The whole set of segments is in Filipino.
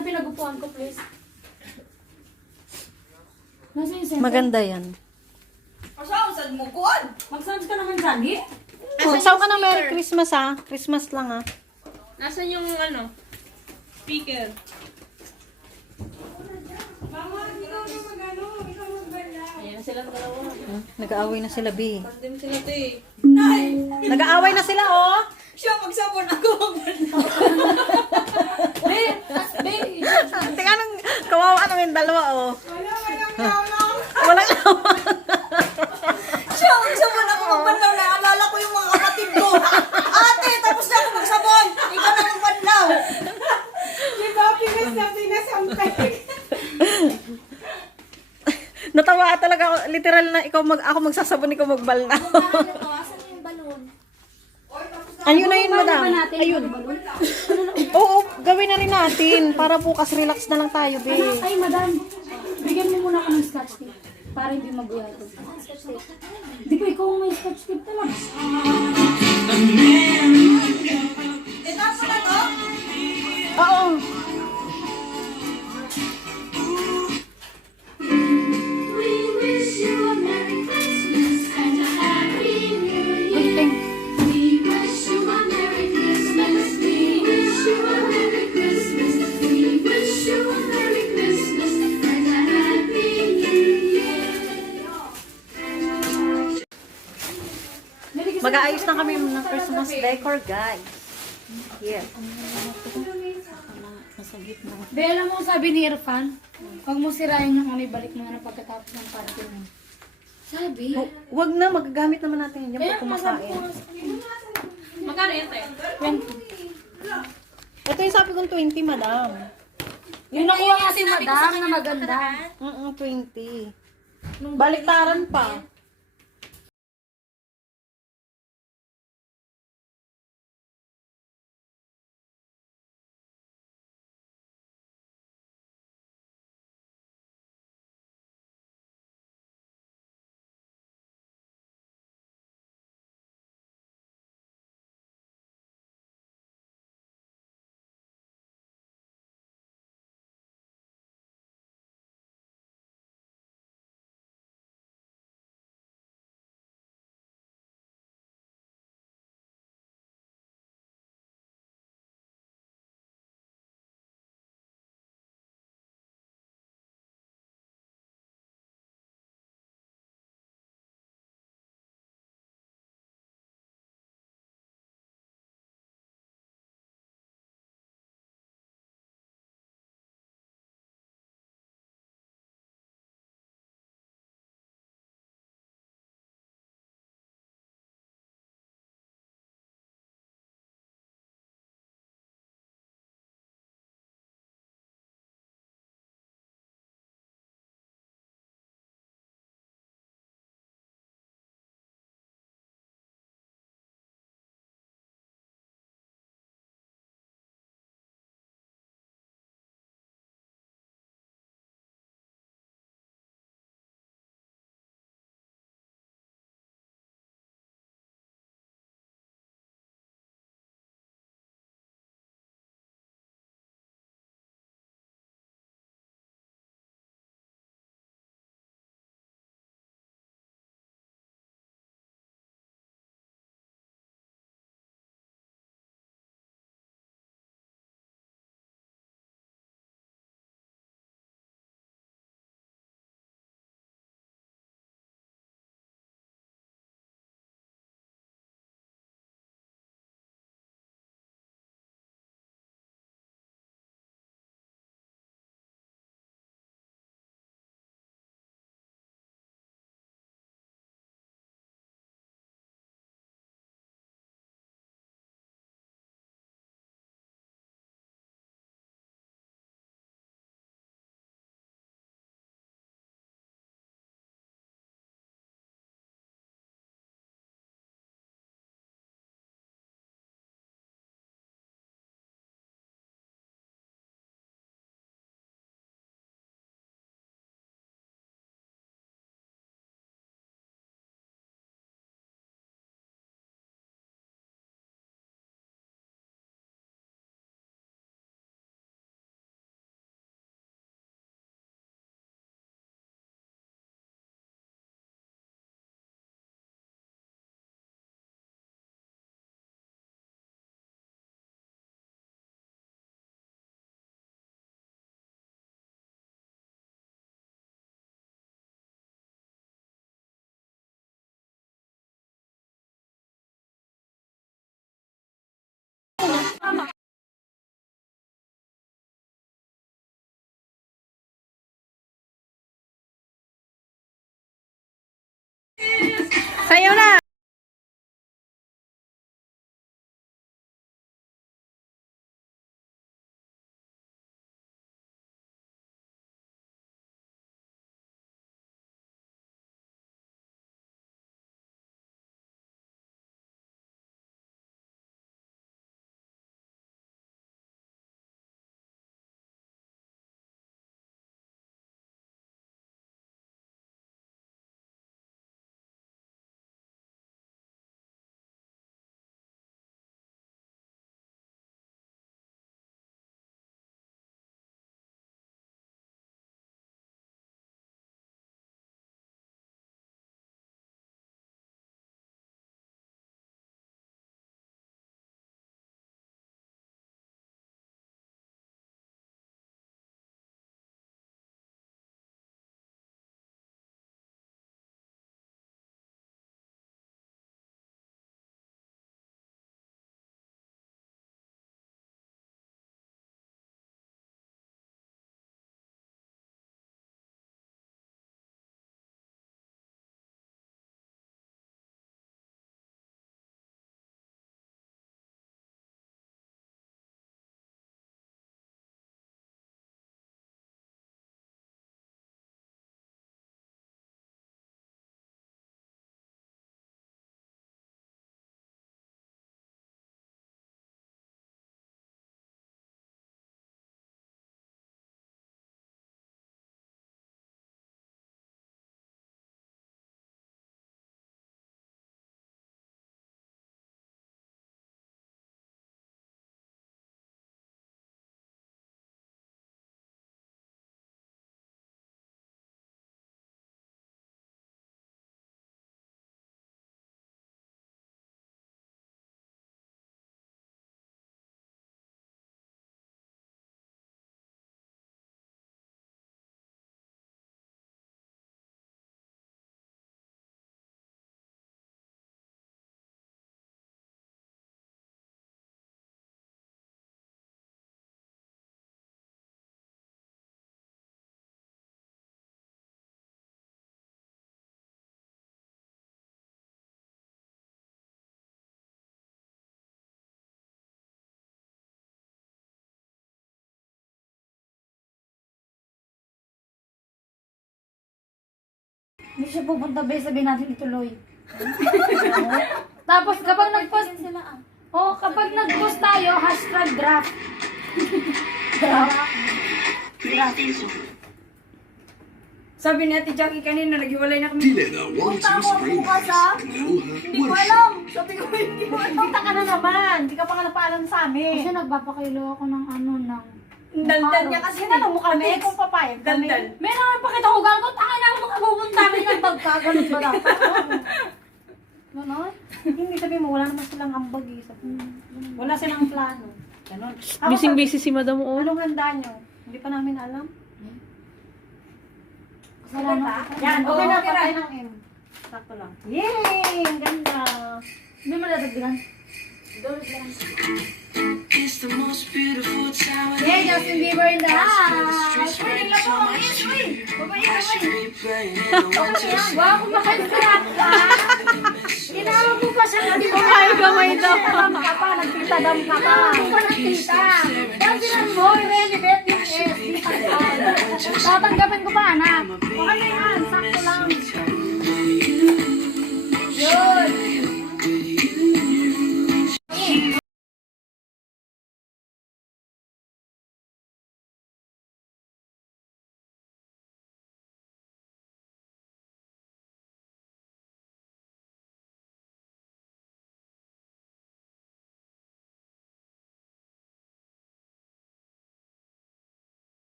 Saan pinagupuan ko, please? Nasa yung center? Maganda yan. Pasawsad mo, kuwan. Mag-sounds ka naman dyan, eh? Oh, saw ka na Merry Christmas ha. Christmas lang ha. Nasaan yung ano? Speaker. Ayan na sila dalawa. Nag-aaway na sila, B. Pandem sila, te. Nag-aaway na sila, oh. Siya, magsabon ako. Tingnan nang kawawa naman yung dalawa, oh. Walang lawan. Siya, magsabon ako. Magbanlaw. Naalala ko yung mga kapatid ko. Ate, tapos na ako magsabon. Ikaw na magbanlaw. Diba, pinasampay. Natawa talaga ako. Literal na ako magsasabon, ikaw magbalna. Asan yung balon? Ayun na yun, madam. Natin Ayun. yung balon? Oo, gawin na rin natin. Para bukas relax na lang tayo, be. Ay, madam. Bigyan mo muna ako ng scotch tape. Para hindi mabuhay ko. Di ba ikaw may scotch tape talaga? Etapo na to? Oo. We wish you a Merry Christmas and a Happy New Year. We wish you a Merry Christmas. We wish you a Merry Christmas. We wish you a Merry Christmas and a Happy New Year. Mag-aayos na kami ng Christmas decor, guys. Here. Nasa gitna. Be, alam mo sabi ni Irfan, huwag mo sirain yung kami, balik mo na pagkatapos ng party mo. Sabi? Wag na, magagamit naman natin yan Kaya pag masabi ko kumakain. Magkano yun, te? 20. Ito yung sabi kong 20, madam. Yung nakuha nga si madam na maganda. 20. Baliktaran pa. Sayaw na! Hindi siya pupunta ba, sabihin natin ituloy. Tapos kapag nag-post, kapag nag-post tayo, hashtag draft. Sabi ni Ate Jackie kanina, naghiwalay na kami. Dilena wants Punta to ako spray bukas mask ha. and Eloha Hindi ko worship. alam. Sabi ko, hindi ko alam. Punta ka na naman. Hindi ka pa nga napaalam sa amin. Kasi nagpapakailo ako ng ng... Daldan niya kasi. Tinanong mo kami Ate, kung papayag kami. Daldan. May nakapakita ko gano'n, taka na mga pupunta rin ng pagkagalit ba dapat? Ganon? Hindi sabihin mo, wala naman silang ambag eh. Wala silang plano. Ganon. Ako, Busy si Madam O. anong handa nyo? Hindi pa namin alam. Kasalanan ko. Yan, okay Oo, na. okay Patay na. ng M. Sakto lang. Yay! Ang ganda. May maladagdagan. Yeah, Justin Bieber in the house. Uy, nila po, uy! Babae, babae! Wow, kumakain ka ka! Ginawa mo pa siya, di ba? Ay, gamay daw. Nagtitadam ka pa, nagtitadam ka pa. Hindi pa nagtita. Pansinan mo, Rene Bet, yung S. Tatanggapin ko pa, anak. Okay na yan, sakto lang. Yun.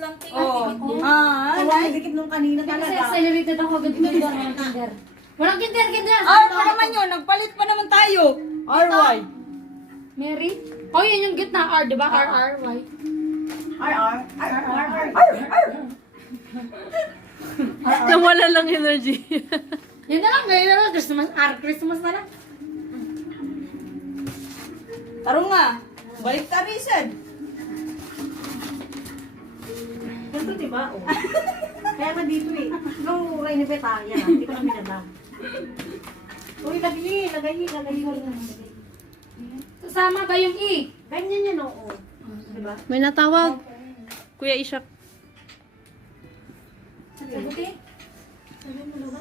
Oh. Ay, wala dikit nung kanina Kasi talaga. accelerated ako agad doon ng kinder. Walang kinder. Pa naman yun, nagpalit pa naman tayo. RY. Mary? Oh, yan yung gitna R, di ba? RRY. Nawala lang energy. Yun na lang, ngayon na lang. Christmas, Christmas na lang. Taro nga. Balik ta reason. Ganito, diba? Oh. Kaya nga dito eh. Nung Rainy Petaya, hindi ko na minadam. Uy, lagay. Kasama ba yung E? Ganyan yan, oo. Diba? May natawag. Kuya Ishak. Saguti? Sabi mo na ba?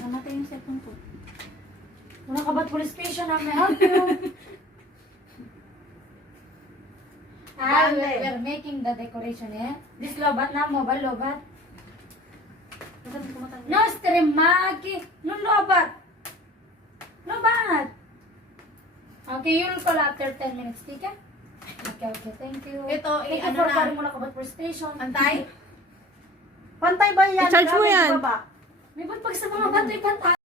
Namatay yung cellphone ko. Muna ka ba't police station na may help you? We're making the decoration, eh? This lobat na, mobile lobat. No, stremaki. No, lobat. Lobat. Okay, you'll call after 10 minutes, tika? Okay, thank you. Ito, Thank you ano for na? calling muna ka ba't police station. Antay? Pantay ba yan? I-charge mo Grabe, yan. baba. May ba't pag sa mga bantay pantay?